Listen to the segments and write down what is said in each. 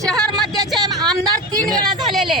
शहर मध्येचे आमदार तीन वेळा झालेले.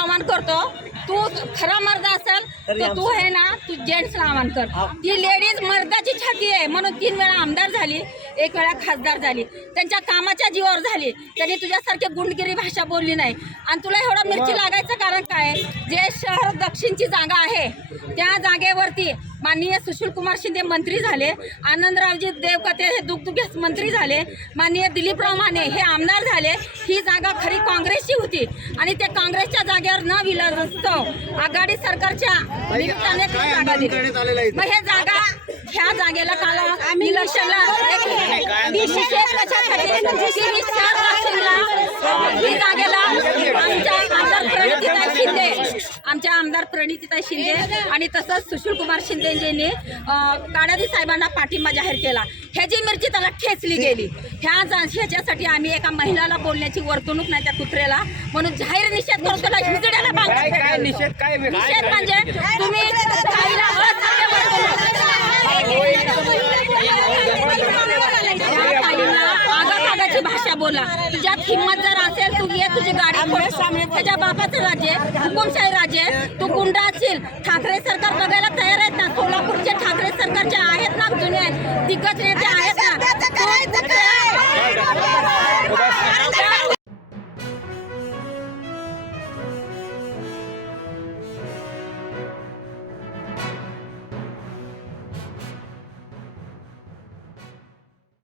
करतो तू खरा मर्द असेल तर तू आहे ना तू जेंट्सला आव्हान कर. ती लेडीज मर्दाची छाती आहे. म्हणून तीन वेळा आमदार झाली एक वेळा खासदार झाली. त्यांच्या कामाच्या जीवावर झाली. त्यांनी तुझ्यासारखी गुंडगिरी भाषा बोलली नाही. आणि तुला एवढं मिरची लागायचं कारण काय? जे शहर दक्षिणची जागा आहे त्या जागेवरती माननीय सुशील कुमार शिंदे मंत्री झाले आनंदरावजी देवकते हे दुग्धुगेस मंत्री झाले माननीय दिलीपराव माने हे आमदार झाले ही जागा खरी काँग्रेसची होती. आणि ते काँग्रेसच्या जागेवर न विलस्तव आघाडी सरकारच्या निमित्ताने जागा दिली. मग हे जागा ह्या जागेला काल इलेक्शनला ही जागेला आमच्या आमदार प्रणितीताई शिंदे आमच्या आमदार प्रणितीताई शिंदे आणि तसंच सुशील कुमार शिंदेजींनी काडादी साहेबांना पाठिंबा जाहीर केला ह्याची मिरची त्याला ठेचली गेली ह्या जा- ह्याच्यासाठी आम्ही एका महिलाला बोलण्याची वर्तणूक नाही त्या कुत्र्याला म्हणून जाहीर निषेध करून त्याला हिजड्याला. निषेध म्हणजे तुम्ही भाषा बोला हिंमत जर असेल तू ये तुझी गाडी. त्याच्या बापाचं राज्य हुकुमशाही राज्य. तू गुंड असशील ठाकरे सरकार बघायला